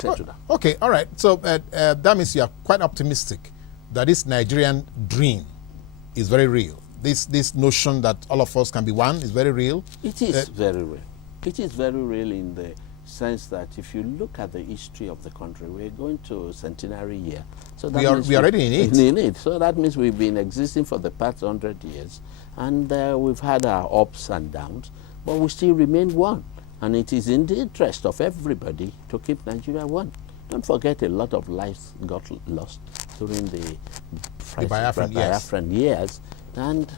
settle down. Okay, all right. So that means you are quite optimistic that this Nigerian dream is very real. This notion that all of us can be one is very real. It is very real. It is very real in the sense that if you look at the history of the country, we're going to centenary year. So that we are already in it. In it. So that means we've been existing for the past 100 years, and we've had our ups and downs, but we still remain one. And it is in the interest of everybody to keep Nigeria one. Don't forget, a lot of lives got lost during the Biafran years. And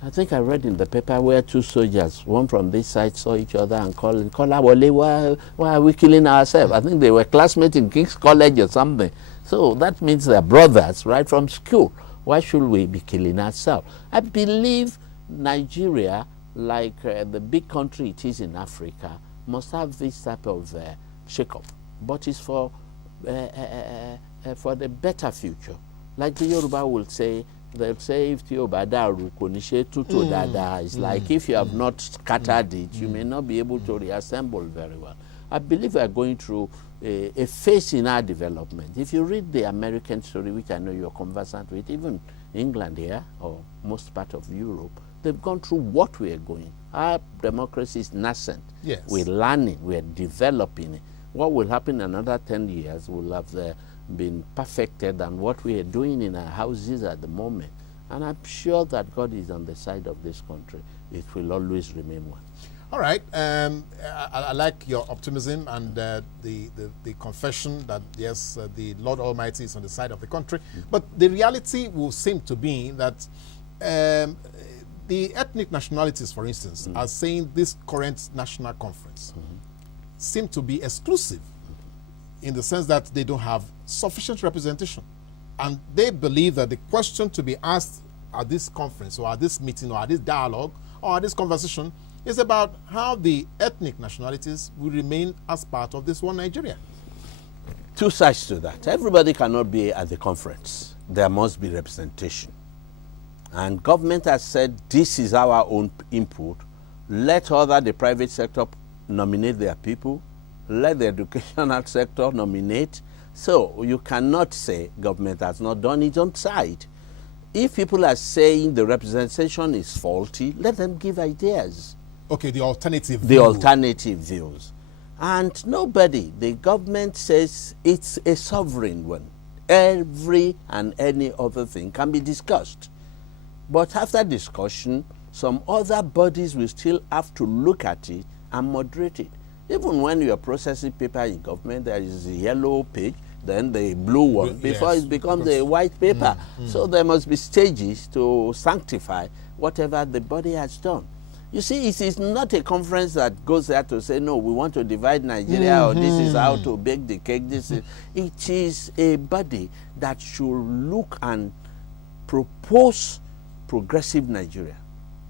I think I read in the paper where two soldiers, one from this side, saw each other and called, why are we killing ourselves? I think they were classmates in King's College or something. So that means they're brothers right from school. Why should we be killing ourselves? I believe Nigeria, like the big country it is in Africa, must have this type of shake-up. But it's for the better future. Like the Yoruba will say, they'll say, if it's like if you have not scattered it, you may not be able to reassemble very well. I believe we are going through a phase in our development. If you read the American story, which I know you're conversant with, even England here, or most part of Europe, they've gone through what we are going. Our democracy is nascent. Yes. We're learning, we're developing it. What will happen in another 10 years will have been perfected than what we are doing in our houses at the moment. And I'm sure that God is on the side of this country. It will always remain one. All right. I like your optimism and the confession that, yes, the Lord Almighty is on the side of the country. But the reality will seem to be that the ethnic nationalities, for instance, are saying this current national conference seem to be exclusive in the sense that they don't have sufficient representation. And they believe that the question to be asked at this conference or at this meeting or at this dialogue or at this conversation is about how the ethnic nationalities will remain as part of this one Nigeria. Two sides to that. Everybody cannot be at the conference. There must be representation. And government has said this is our own input. Let the private sector nominate their people. Let the educational sector nominate. So you cannot say government has not done its own side. If people are saying the representation is faulty, let them give ideas. Okay, the alternative view. The alternative views. And the government says it's a sovereign one. Every and any other thing can be discussed. But after discussion, some other bodies will still have to look at it and moderate it. Even when you are processing paper in government, there is a yellow page, then the blue one, before it becomes a white paper. So there must be stages to sanctify whatever the body has done. You see, it is not a conference that goes there to say, no, we want to divide Nigeria, or this is how to bake the cake. It is a body that should look and propose progressive Nigeria,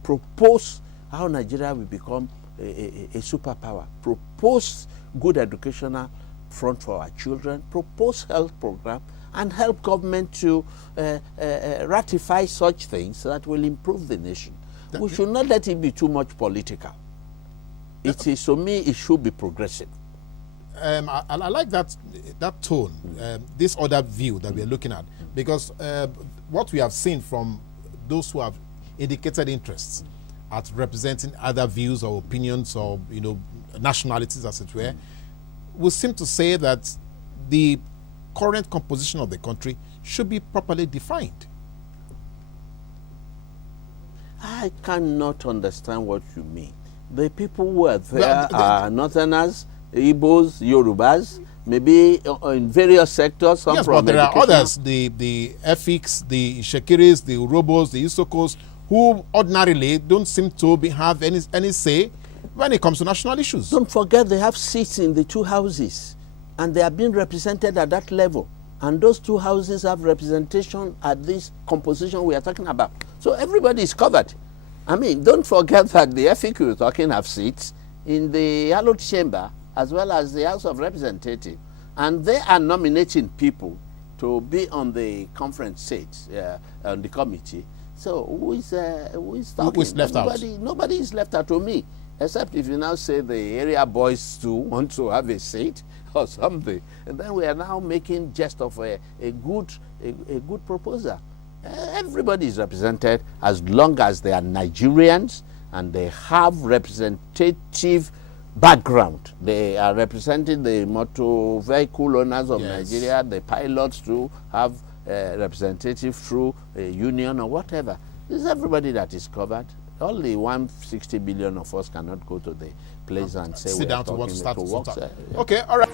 propose how Nigeria will become a superpower, propose good educational front for our children, propose health program, and help government to ratify such things that will improve the nation. We should not let it be too much political. It is, to me, it should be progressive. I like that tone, this other view that we are looking at, because what we have seen from those who have indicated interests at representing other views or opinions or nationalities, as it were, we seem to say that the current composition of the country should be properly defined. I cannot understand what you mean. The people who are there are Northerners, Igbos, Yorubas, maybe in various sectors. Some yes, from but there are others, the Efiks, the Shekiris, the Urobos, the Isokos, who ordinarily don't seem to have any say when it comes to national issues. Don't forget they have seats in the two houses, and they are being represented at that level. And those two houses have representation at this composition we are talking about. So everybody is covered. I mean, don't forget that the Efik you're talking have seats in the hallowed chamber as well as the House of Representatives. And they are nominating people to be on the conference seats, on the committee. So who is talking? Who is left out? Nobody is left out. To me, Except if you now say the area boys too want to have a seat or something, and then we are now making jest of a good proposal. Everybody is represented as long as they are Nigerians and they have representative background. They are representing the motor vehicle owners of Nigeria. The pilots too have representative through a union or whatever. This is everybody that is covered. Only 160 billion of us cannot go to the place and say sit we are down to talking start to work. Okay, all right.